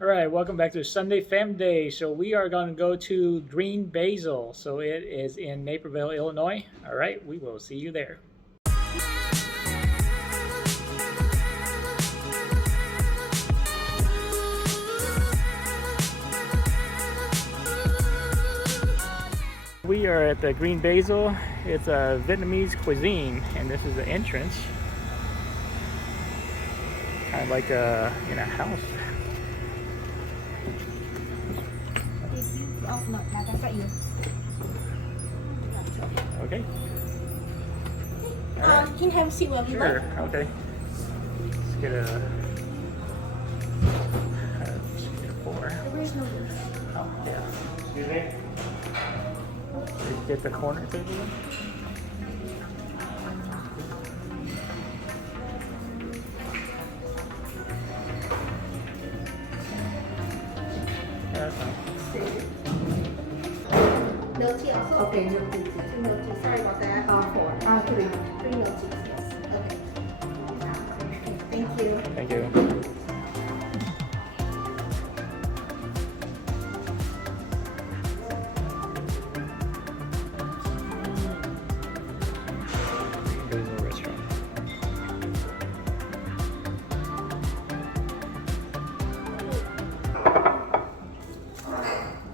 All right, welcome back to Sunday Famday. So we are going to go to Green Basil. So it is in Naperville, Illinois. All right, we will see you there. We are at the Green Basil. It's a Vietnamese cuisine, and this is the entrance. Kind of like in a house. Okay. You can have a seat while you Sure. like. Okay. Let's get a four. There is no roof. Oh, yeah. Excuse me? Did you get the corner table? Yeah, that's fine. No tea also? Okay, no tea. Two no tea. Sorry about that. Four. Three. Three no teas, yes. Okay. Thank you. Thank you. Basil restaurant.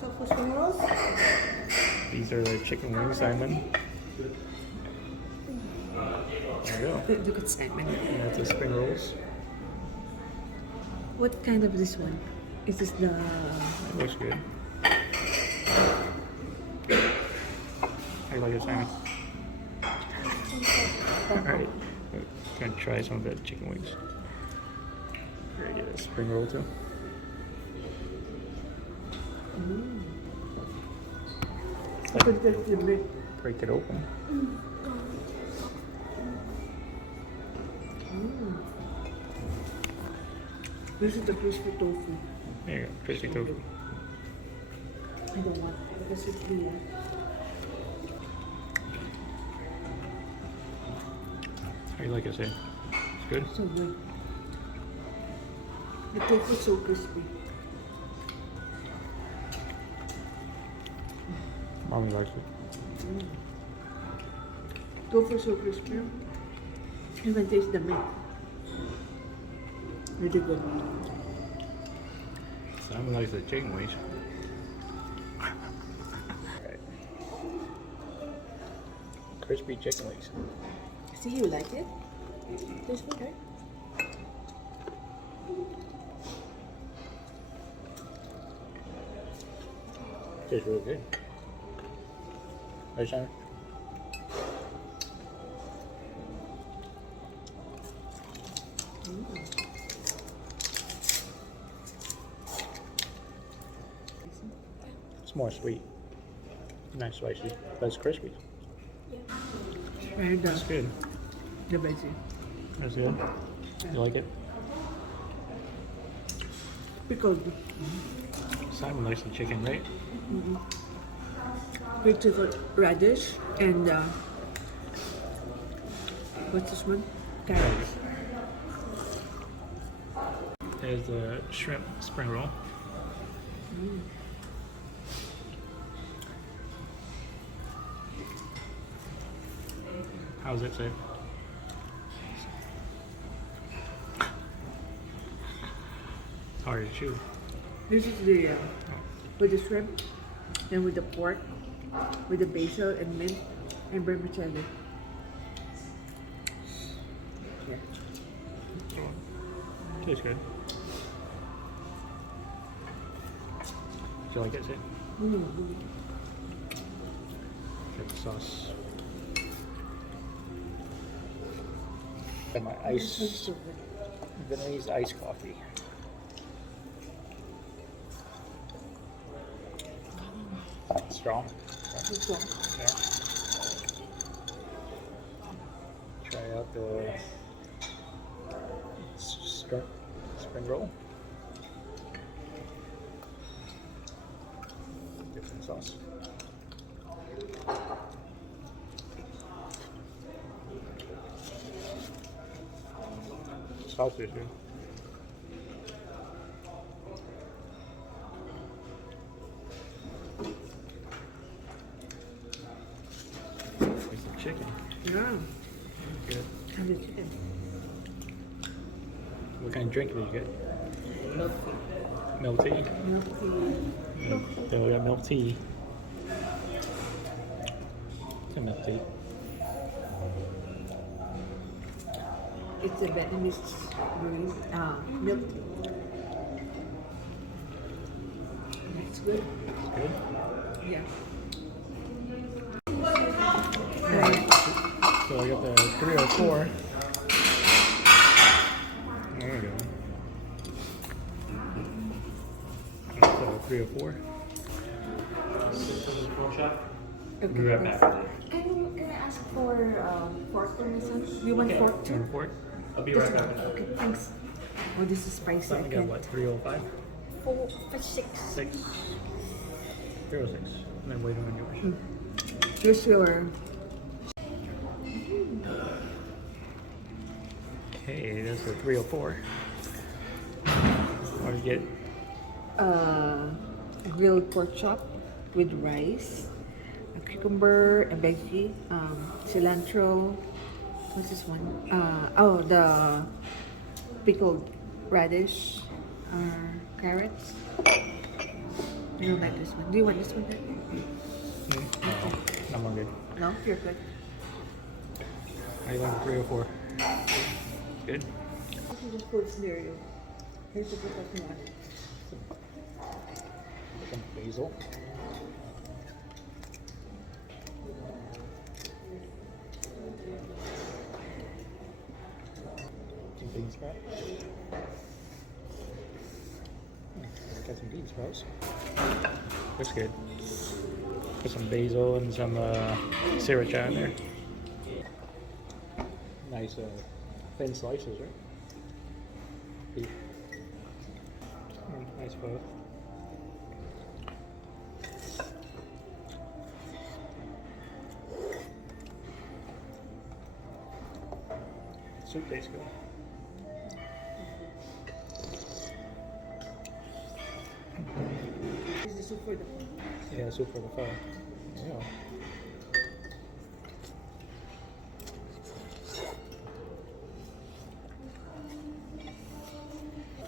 So for spring rolls? These are the chicken wings, Simon. There you go. Look at Simon. And that's the spring rolls. What kind of this one? Is this the... It looks good. How you like it, Simon? Alright. Gonna try some of the chicken wings. Gonna get a spring roll too. It's like break it open. This is the crispy tofu. There you go, crispy tofu. I don't want it because it's weird. How you like it, say? It's good? So good. The tofu is so crispy. Mommy likes it. Tofu is so crispy. You can taste the meat. Really good. Simon likes the chicken wings. Alright. Crispy chicken wings. See, you like it? Tastes good, right? Tastes really good. Right, Simon? It's more sweet. Nice spicy, but it's crispy. And That's good. the basil. That's good. You like it? Pickled. Simon likes the chicken, right? Pickled radish and what's this one? Carrots. There's the shrimp spring roll. How's it, say? It's hard to chew. This is the with the shrimp, then with the pork, with the basil and mint and vermicelli. Yeah. Tastes good. Do you like it, say? Get the sauce. And my ice, Vietnamese iced coffee. Strong. This one. Yeah. Try out the spring roll. Different sauce. Sausage. Yeah. Good. And the chicken. What kind of drink did you get? Milk Milk tea. tea. Milk tea. So we got milk tea. It's a milk tea. It's a Vietnamese milk tea. It's good. It's good. Yeah. So I got the 304. There we go. So 304. Okay. Be right back. Can I ask for pork or something? Do you want pork You too? want pork? I'll be right back. Okay, thanks. Oh, this is spicy. So I I got can't. what? 305? 4 for 6. 6. 306. And then wait on yours. Here's your. Okay, that's the 304. What do you get? Grilled pork chop with rice, a cucumber, a veggie, cilantro. What's this one? Oh, the pickled radish, carrots. I don't like this one. Do you want this one? No, I'm all good. No, you're good. How you like the 304? Good. This is the food scenario. Here's the food that you want. Some basil. Some bean sprouts. Got some bean sprouts. Looks good. Put some basil and some sriracha in there. Nice thin slices, right? Beef. Nice pho. Soup tastes good. This is the soup for the Yeah, soup for the pho. Yeah.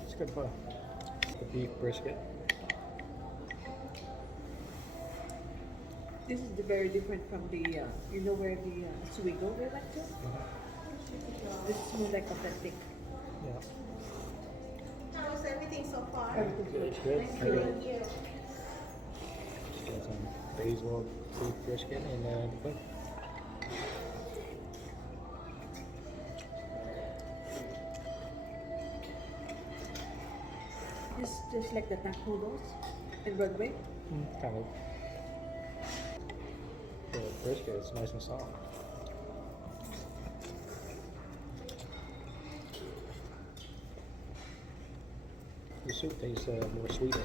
It's good pho. The beef brisket. This is the very different from the, you know where the suigo we went to? This is more like authentic. Yeah. How is everything so far? Everything's good. Good. Thank you. Got some basil, beef brisket, and pho. This is just like the duck noodles in Broadway. Kind of. The brisket is nice and soft. The soup tastes more sweeter.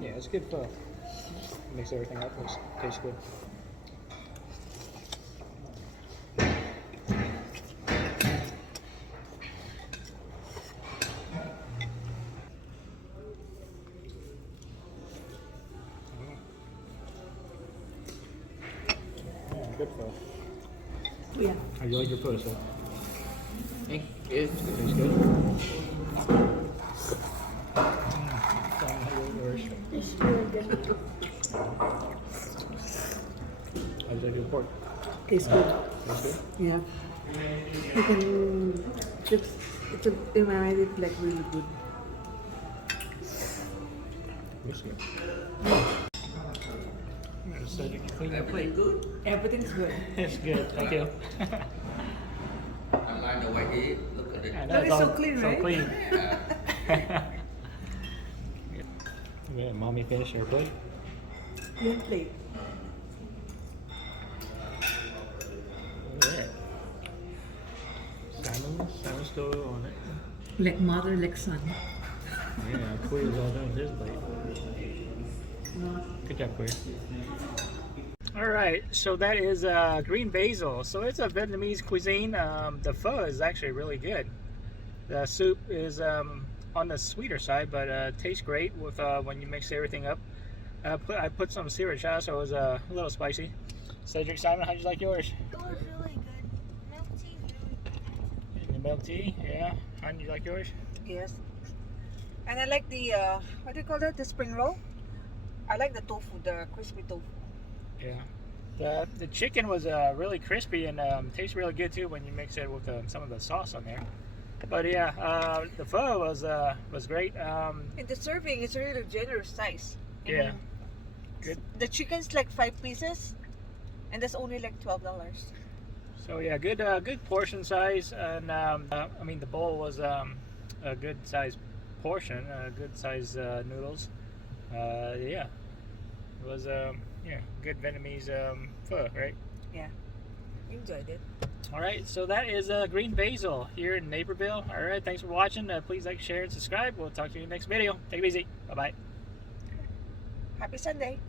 Yeah, it's good pho. Mix everything up. It tastes good. Yeah, good pho. Yeah. How do you like your pho, sir? Thank you. Tastes good. It's really good. How do you like your pork? Tastes good. Tastes good? Yeah. You can, in my mind, it's like really good. Tastes good. So you can clean your Everything plate. good? Everything's good. It's good, thank you. I like the way he look at it. I know, That it's is so all clean, right? clean. Yeah. Yeah, mommy finished her plate. Clean plate. Look at that. Salmon still on it. Like mother, like son. Yeah, Queer's all done with his plate. Good job, Queer. All right, so that is green basil. So it's a Vietnamese cuisine. The pho is actually really good. The soup is on the sweeter side, but tastes great with when you mix everything up. I put some sriracha, so it was a little spicy. Cedric, Simon, how'd you like yours? It was really good. Milk tea, really good. The milk tea, yeah. How'd you like yours? Yes. And I like the what do you call that? The spring roll. I like the tofu, the crispy tofu. Yeah. The chicken was really crispy and tastes really good too when you mix it with some of the sauce on there. But yeah, the pho was great. And the serving is really generous size. I Yeah. mean, Good. The chicken's like 5 pieces, and that's only like $12. So yeah, good portion size, and I mean the bowl was a good size portion, good size noodles. Yeah, it was yeah, good Vietnamese pho, right? Enjoyed it. All right, so that is Green Basil here in Naperville. All right, thanks for watching. Please like, share, and subscribe. We'll talk to you in the next video. Take it easy. Bye bye. Happy Sunday.